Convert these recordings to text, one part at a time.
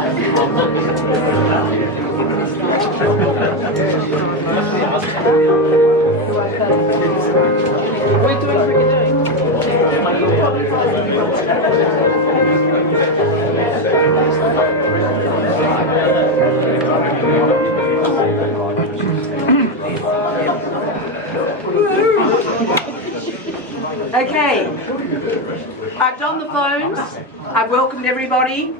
We're doing pretty good. Okay, I've done the phones, I've welcomed everybody,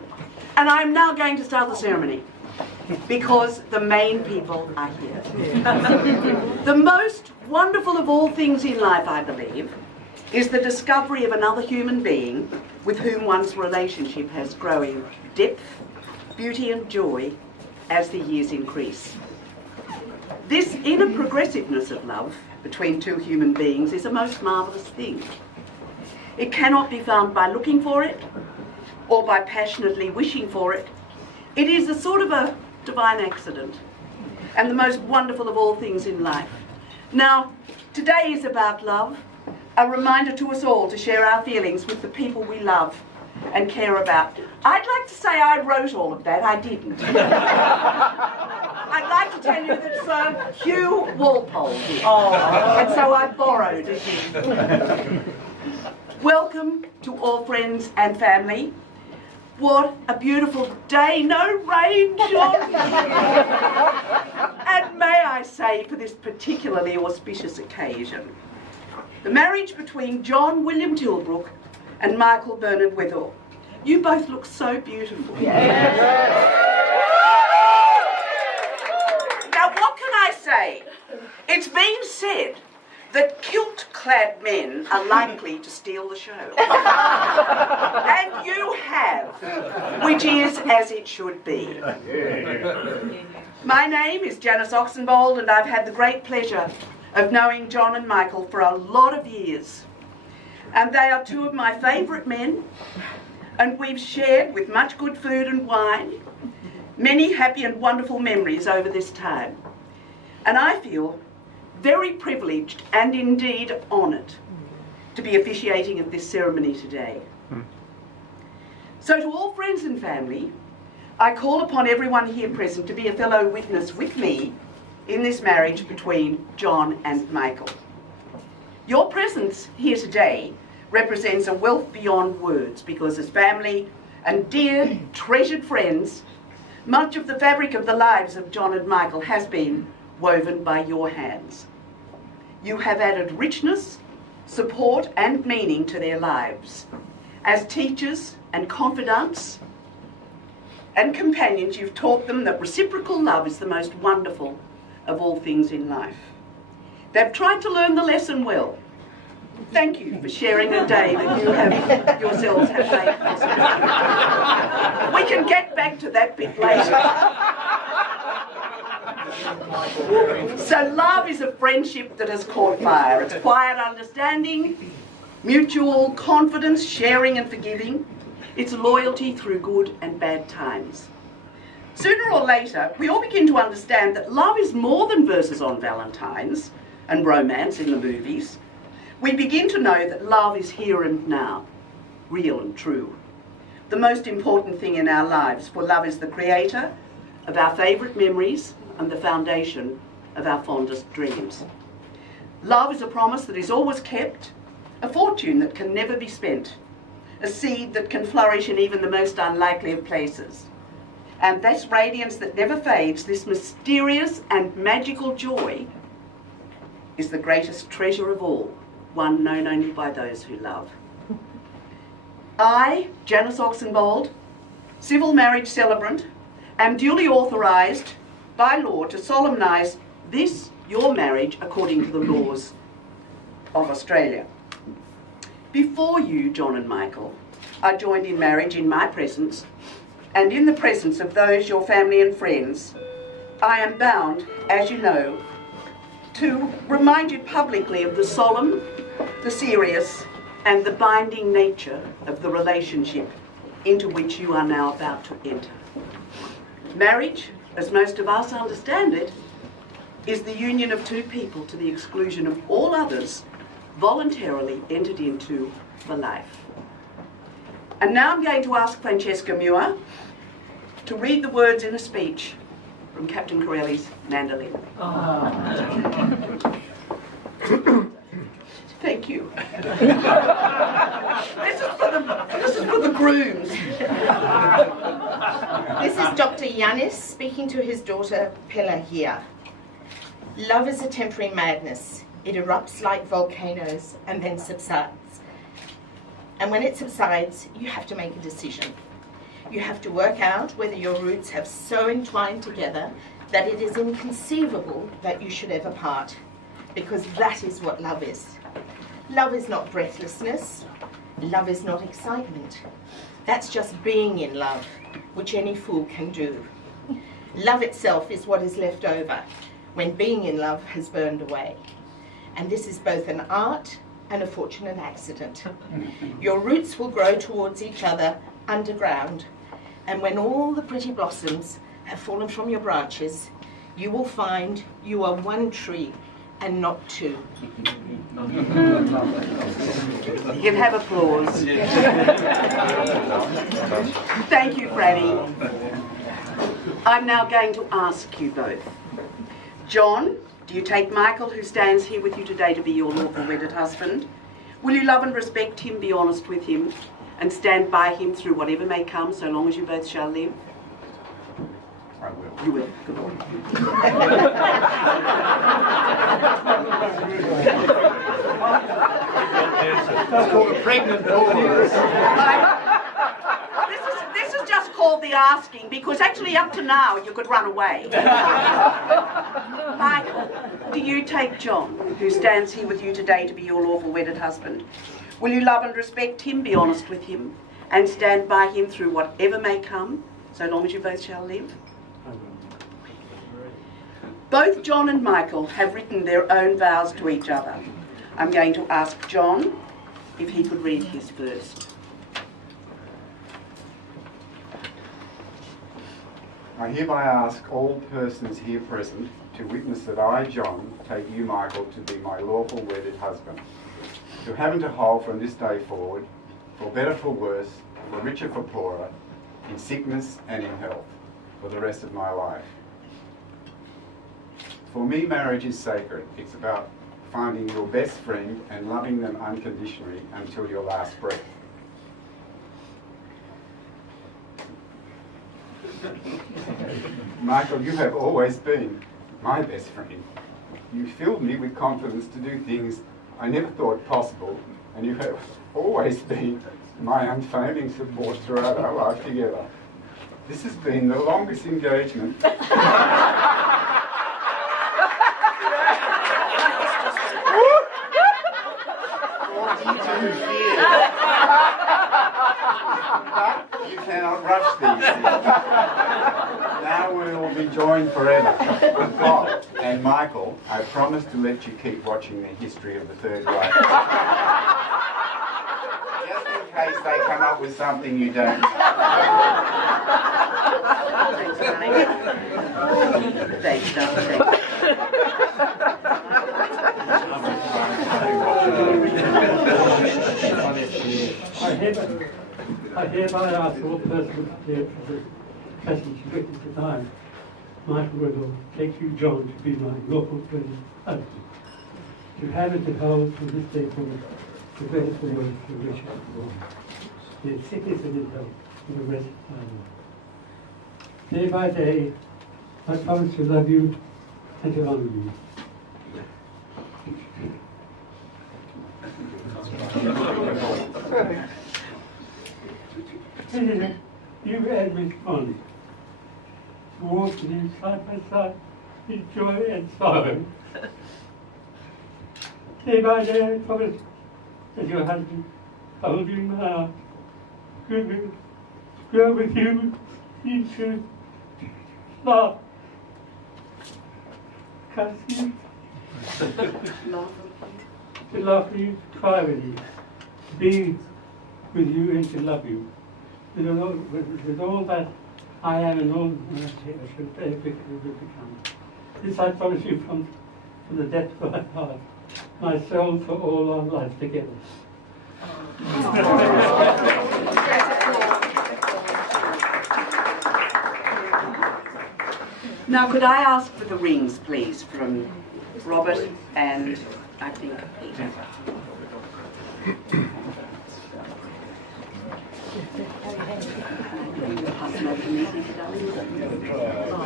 and I'm now going to start the ceremony because the main people are here. The most wonderful of all things in life, I believe, is the discovery of another human being with whom one's relationship has growing depth, beauty and joy as the years increase. This inner progressiveness of love between two human beings is a most marvellous thing. It cannot be found by looking for it or by passionately wishing for it. It is a sort of a divine accident and the most wonderful of all things in life. Now, today is about love, a reminder to us all to share our feelings with the people we love and care about. I'd like to say I wrote all of that, I didn't. I'd like to tell you that Sir Hugh Walpole did, and so I borrowed it. Welcome to all friends and family. What a beautiful day, no rain, John. And may I say, for this particularly auspicious occasion, the marriage between John William Tilbrook and Michael Bernard Withall. You both look so beautiful. Now, what can I say? It's been said that kilt-clad men are likely to steal the show. And you have, which is as it should be. My name is Janice Oxenbould, and I've had the great pleasure of knowing John and Michael for a lot of years. And they are two of my favourite men, and we've shared, with much good food and wine, many happy and wonderful memories over this time. And I feel very privileged and indeed honoured to be officiating at this ceremony today. So to all friends and family, I call upon everyone here present to be a fellow witness with me in this marriage between John and Michael. Your presence here today represents a wealth beyond words because as family and dear, treasured friends, much of the fabric of the lives of John and Michael has been woven by your hands. You have added richness, support and meaning to their lives. As teachers and confidants and companions, you've taught them that reciprocal love is the most wonderful of all things in life. They've tried to learn the lesson well. Thank you for sharing a day that you have yourselves have made possible. We can get back to that bit later. So love is a friendship that has caught fire. It's quiet understanding, mutual confidence, sharing and forgiving. It's loyalty through good and bad times. Sooner or later, we all begin to understand that love is more than verses on Valentine's and romance in the movies. We begin to know that love is here and now, real and true. The most important thing in our lives, for love is the creator of our favourite memories and the foundation of our fondest dreams. Love is a promise that is always kept, a fortune that can never be spent, a seed that can flourish in even the most unlikely of places. And this radiance that never fades, this mysterious and magical joy, is the greatest treasure of all, one known only by those who love. I, Janice Oxenbould, civil marriage celebrant, am duly authorised by law to solemnise this, your marriage, according to the laws of Australia. Before you, John and Michael, are joined in marriage in my presence, and in the presence of those, your family and friends, I am bound, as you know, to remind you publicly of the solemn, the serious, and the binding nature of the relationship into which you are now about to enter. Marriage, as most of us understand it, is the union of two people to the exclusion of all others voluntarily entered into for life. And now I'm going to ask Francesca Muir to read the words in a speech from Captain Corelli's mandolin. Thank you. This is for the grooms. This is Dr. Yanis speaking to his daughter Pelahia. Love is a temporary madness. It erupts like volcanoes and then subsides. And when it subsides, you have to make a decision. You have to work out whether your roots have so entwined together that it is inconceivable that you should ever part, because that is what love is. Love is not breathlessness. Love is not excitement. That's just being in love, which any fool can do. Love itself is what is left over when being in love has burned away. And this is both an art and a fortunate accident. Your roots will grow towards each other underground, and when all the pretty blossoms have fallen from your branches, you will find you are one tree and not two. You can have applause. Thank you, Franny. I'm now going to ask you both. John, do you take Michael, who stands here with you today, to be your lawful wedded husband? Will you love and respect him, be honest with him, and stand by him through whatever may come, so long as you both shall live? I will. You will. Good boy. That's called a pregnant pause. This is just called the asking, because actually up to now you could run away. Michael, do you take John, who stands here with you today, to be your lawful wedded husband? Will you love and respect him, be honest with him, and stand by him through whatever may come, so long as you both shall live? Both John and Michael have written their own vows to each other. I'm going to ask John if he could read his first. I hereby ask all persons here present to witness that I, John, take you, Michael, to be my lawful wedded husband, to have and to hold from this day forward, for better, for worse, for richer, for poorer, in sickness and in health, for the rest of my life. For me, marriage is sacred. It's about finding your best friend and loving them unconditionally until your last breath. Michael, you have always been my best friend. You filled me with confidence to do things I never thought possible, and you have always been my unfailing support throughout our life together. This has been the longest engagement. 42 years. You cannot rush these things. Now we will be joined forever with God. And Michael, I promise to let you keep watching the history of the Third Reich. Just in case they come up with something you don't know. Thanks, darling. I hereby ask all persons here present to witness that I, Michael Riddle, take you, John, to be my lawful wedded husband, to have and to hold from this day forward the better for worse, the richer for more, in sickness and in health, for the rest of my life. Day by day, I promise to love you and to honour you. You and respond to walk with you side by side in joy and sorrow. Day by day I promise as your husband, hold you in my heart, grow with you in truth, laugh, cuss you, to laugh with you, to cry with you, to be with you and to love you. With all that I am and all that I should very quickly will become. This I promise you from the depth of my heart, my soul for all our life together. Now, could I ask for the rings, please, from Robert and I think Peter.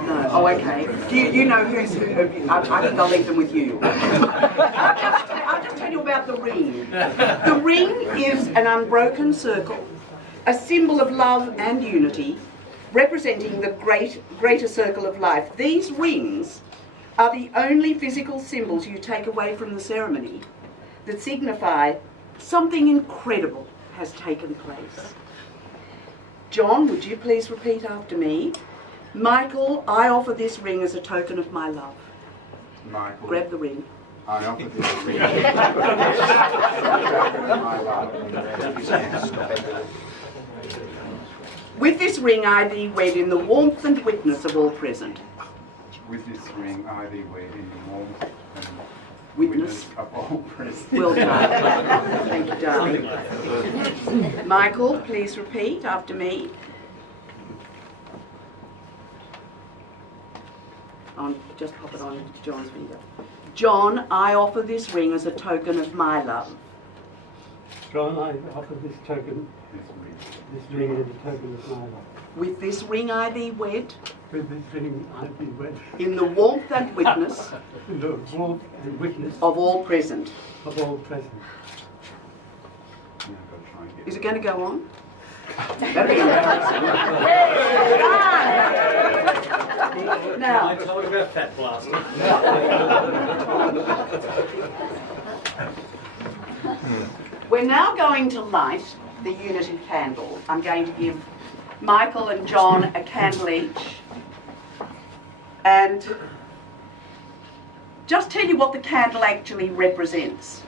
No. Oh, okay. Do you know who's who? I think I'll leave them with you. I'll just tell you about the ring. The ring is an unbroken circle, a symbol of love and unity, representing the greater circle of life. These rings are the only physical symbols you take away from the ceremony that signify something incredible has taken place. John, would you please repeat after me? Michael, I offer this ring as a token of my love. Michael, Grab the ring. I offer this ring as a token of my love. With this ring I thee wed in the warmth and witness of all present. With this ring I thee wed in the warmth and Witness. of all present. Well done. Thank you, darling. Michael, please repeat after me. Just pop it on John's finger. John, I offer this ring as a token of my love. John, I offer this token, this ring as a token of my love. With this ring I thee wed, With this ring I be wed, in the warmth and witness in the warmth and witness of all present. of all present. Is it going to go on? That'll be embarrassing. Now, I told about Fat Blaster. we're now going to light the unity candle. I'm going to give Michael and John a candle each and just tell you what the candle actually represents.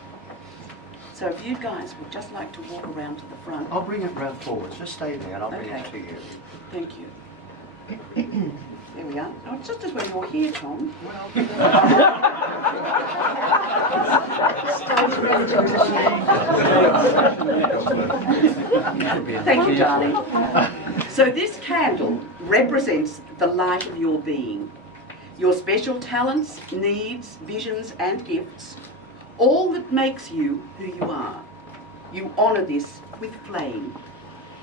So if you guys would just like to walk around to the front. I'll bring it round forwards. Just stay there and I'll bring it to you. Thank you. There we are. Oh, it's just as well you're here, Tom. Thank you, darling. So this candle represents the light of your being, your special talents, needs, visions and gifts, all that makes you who you are. You honour this with flame.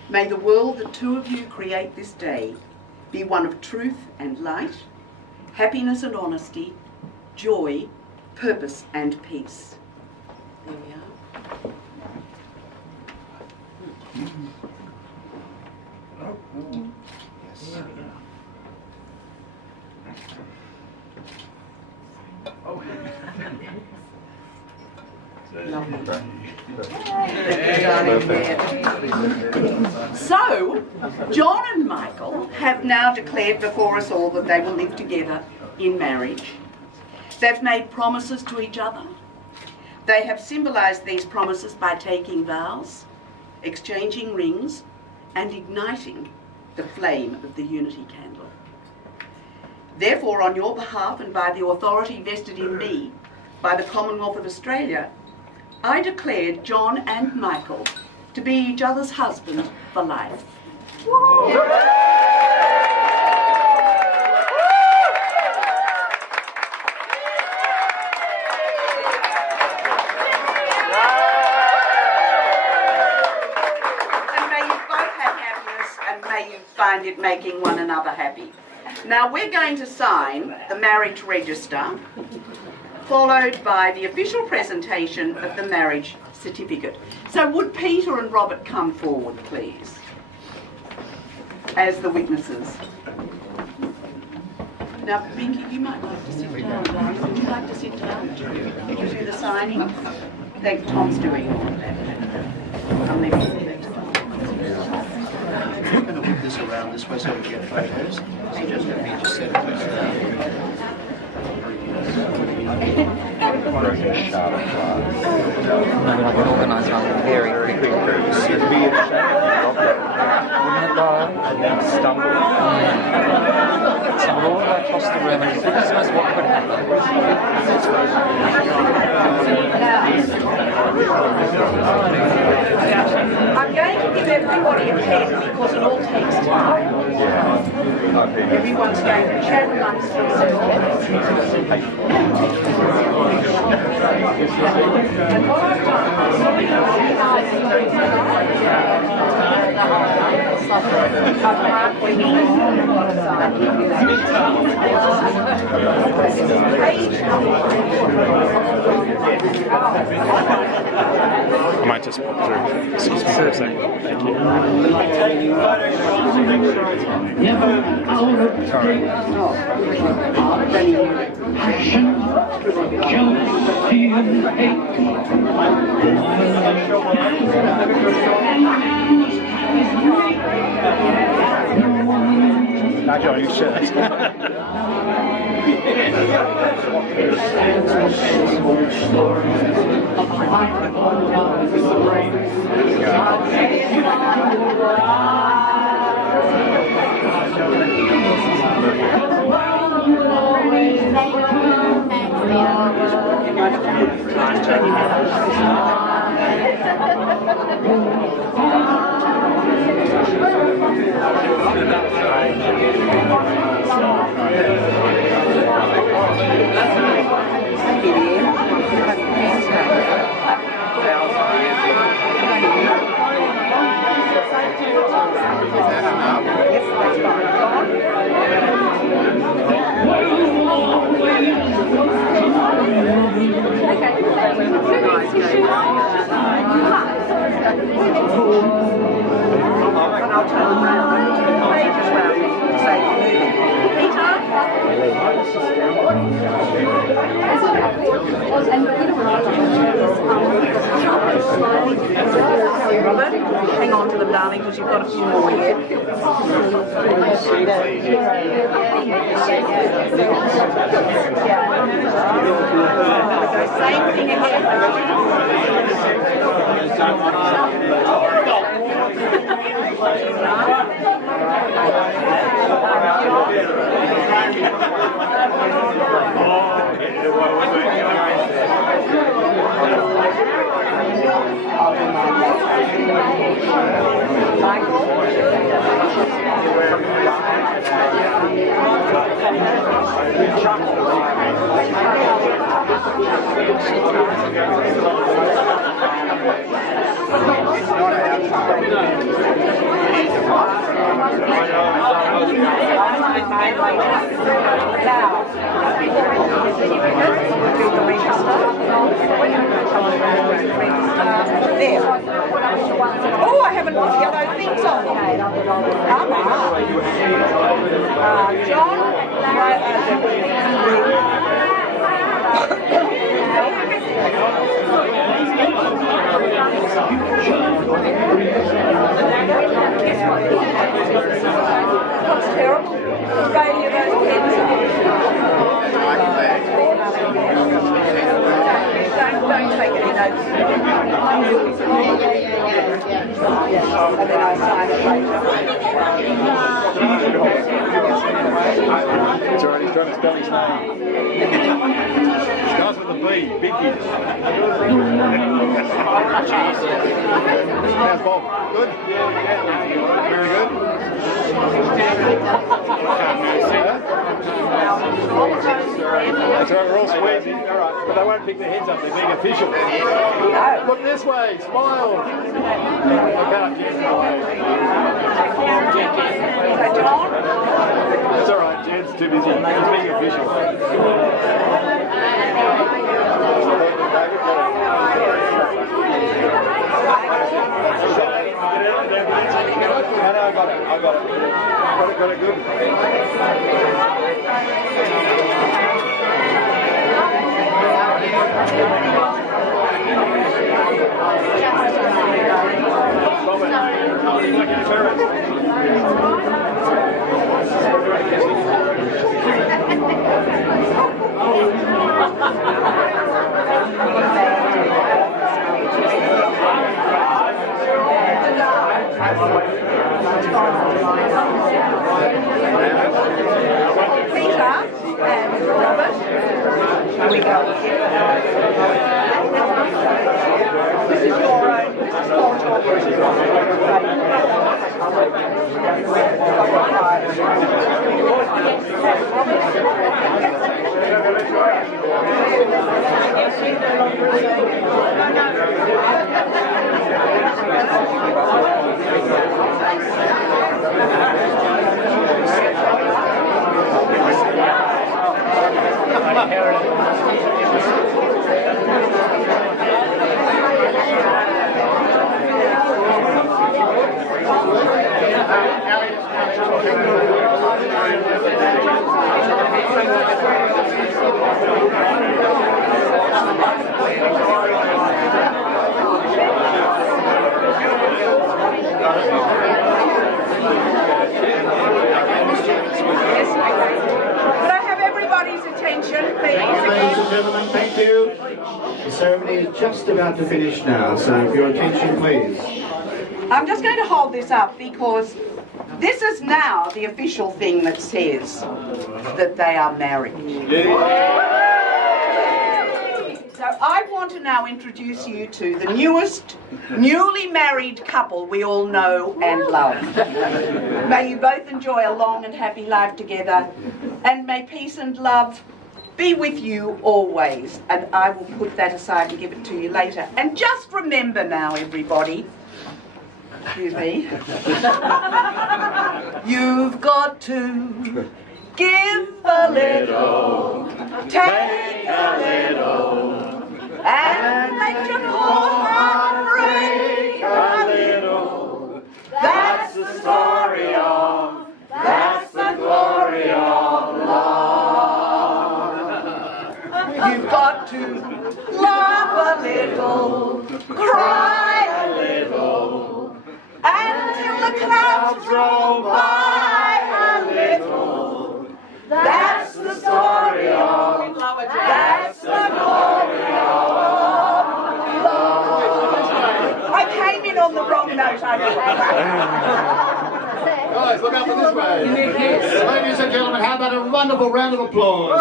May the world the two of you create this day be one of truth and light, happiness and honesty, joy, purpose and peace. There we are. Yes. So, John and Michael have now declared before us all that they will live together in marriage. They've made promises to each other. They have symbolised these promises by taking vows, exchanging rings, and igniting the flame of the unity candle. Therefore, on your behalf and by the authority vested in me by the Commonwealth of Australia, I declared John and Michael to be each other's husband for life. And may you both have happiness and may you find it making one another happy. Now we're going to sign the marriage register, followed by the official presentation of the marriage certificate. So would Peter and Robert come forward, please, as the witnesses? Now, Binky, you might like to sit down, darling. Would you like to sit down? Did you do the signing? I think Tom's doing all of that. I'll leave it there. I'm going to whip this around this way so we get photos. So just let me just set it down. Maybe I can organise one very quickly. Wouldn't it though? And stumble. So we're all going across the room and this is what could I'm going to give everybody a pen because it all takes time. Everyone's going to chat amongst themselves. And what I've done I might just pop through. Excuse me for a second. Thank you. Not John, you should. Robert, hang on to them, darling, because you've got a few more here. Same thing again. Oh, I haven't put yellow things on. John, what's terrible? Failure those pens. Don't take any notes. And then I'll sign it later. It's already trying to spell his name. Starts with a B, Biggie. How's Bob? Good? Very good? That's right, we're all squeezing. All right, but they won't pick their heads up, they're being official. Look this way, smile. Look out, Jen. It's all right, Jen's too busy. He's being official. No, I got it. Got it good. Peter and Robert, here we go. This is your own, this is Paul Talker. Could I have everybody's attention, please? Ladies and gentlemen, thank you. The ceremony is just about to finish now, so your attention please. I'm just going to hold this up because this is now the official thing that says that they are married. So I want to now introduce you to the newest, newly married couple we all know and love. May you both enjoy a long and happy life together, and may peace and love be with you always. And I will put that aside and give it to you later. And just remember now, everybody, excuse me, you've got to give a little, take a little, and let your poor heart break a little. That's the story of, that's the glory of love. You've got to laugh a little, cry a little, until the clouds roll by a little. That's the story of, that's the glory of love. I came in on the wrong note, I think. Guys, look up this way. Ladies and gentlemen, how about a wonderful round of applause?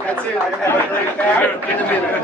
That's it. In a minute.